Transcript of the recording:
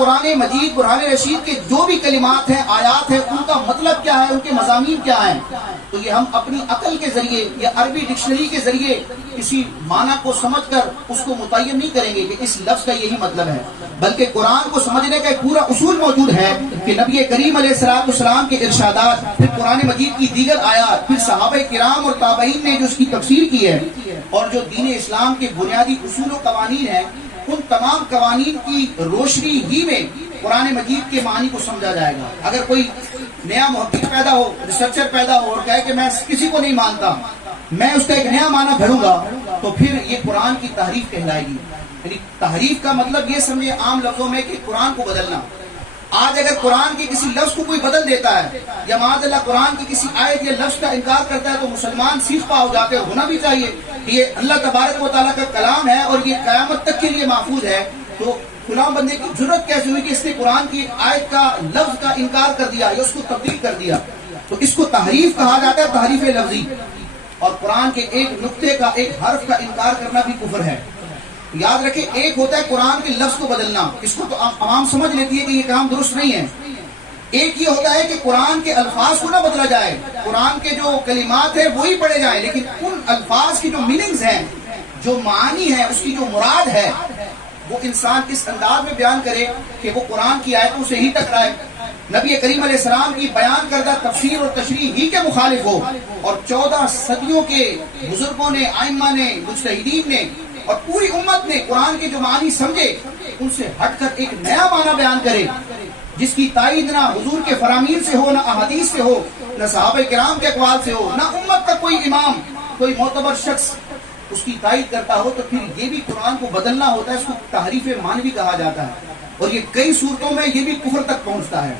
قرآن مجید قرآن رشید کے جو بھی کلمات ہیں آیات ہیں ان کا مطلب کیا ہے، ان کے مضامین کیا ہیں، تو یہ ہم اپنی عقل کے ذریعے یا عربی ڈکشنری کے ذریعے کسی معنی کو سمجھ کر اس کو متعین نہیں کریں گے کہ اس لفظ کا یہی مطلب ہے، بلکہ قرآن کو سمجھنے کا ایک پورا اصول موجود ہے کہ نبی کریم علیہ السلام کے ارشادات، پھر قرآن مجید کی دیگر آیات، پھر صحابہ کرام اور تابعین نے جو اس کی تفسیر کی ہے، اور جو دین اسلام کے بنیادی اصول و قوانین ہیں، ان تمام قوانین کی روشنی ہی میں قرآن مجید کے معنی کو سمجھا جائے گا۔ اگر کوئی نیا محقق پیدا ہو، ریسرچر پیدا ہو اور کہے کہ میں کسی کو نہیں مانتا، میں اس کا ایک نیا معنی بھروں گا، تو پھر یہ قرآن کی تحریف کہلائے گی۔ یعنی تحریف کا مطلب یہ سمجھے عام لفظوں میں کہ قرآن کو بدلنا۔ آج اگر قرآن کے کسی لفظ کو کوئی بدل دیتا ہے یا معاذ اللہ قرآن کی کسی آیت یا لفظ کا انکار کرتا ہے تو مسلمان سیخ پا ہو جاتے ہیں۔ ہونا بھی چاہیے کہ یہ اللہ تبارک و تعالیٰ کا کلام ہے اور یہ قیامت تک کے لیے محفوظ ہے، تو فلاں بندے کی جرت کیسے ہوئی کہ اس نے قرآن کی آیت کا لفظ کا انکار کر دیا یا اس کو تبدیل کر دیا؟ تو اس کو تحریف کہا جاتا ہے، تحریف لفظی۔ اور قرآن کے ایک نقطے کا، ایک حرف کا انکار کرنا بھی کفر ہے۔ یاد رکھیں، ایک ہوتا ہے قرآن کے لفظ کو بدلنا، اس کو تو عوام سمجھ لیتی ہے کہ یہ کام درست نہیں ہے۔ ایک یہ ہوتا ہے کہ قرآن کے الفاظ کو نہ بدلا جائے، قرآن کے جو کلمات ہیں وہی پڑھے جائیں، لیکن ان الفاظ کی جو میننگز ہیں، جو معانی ہے، اس کی جو مراد ہے، وہ انسان اس انداز میں بیان کرے کہ وہ قرآن کی آیتوں سے ہی ٹکرائے، نبی کریم علیہ السلام کی بیان کردہ تفسیر اور تشریح ہی کے مخالف ہو، اور 14 صدیوں کے بزرگوں نے، ائمہ نے، مجتہدین نے اور پوری امت نے قرآن کے جو معنی سمجھے ان سے ہٹ کر ایک نیا معنی بیان کرے، جس کی تائید نہ حضور کے فرامین سے ہو، نہ احادیث سے ہو، نہ صحابہ کرام کے اقوال سے ہو، نہ امت کا کوئی امام، کوئی معتبر شخص اس کی تائید کرتا ہو، تو پھر یہ بھی قرآن کو بدلنا ہوتا ہے۔ اس کو تحریف معنوی کہا جاتا ہے، اور یہ کئی صورتوں میں یہ بھی کفر تک پہنچتا ہے۔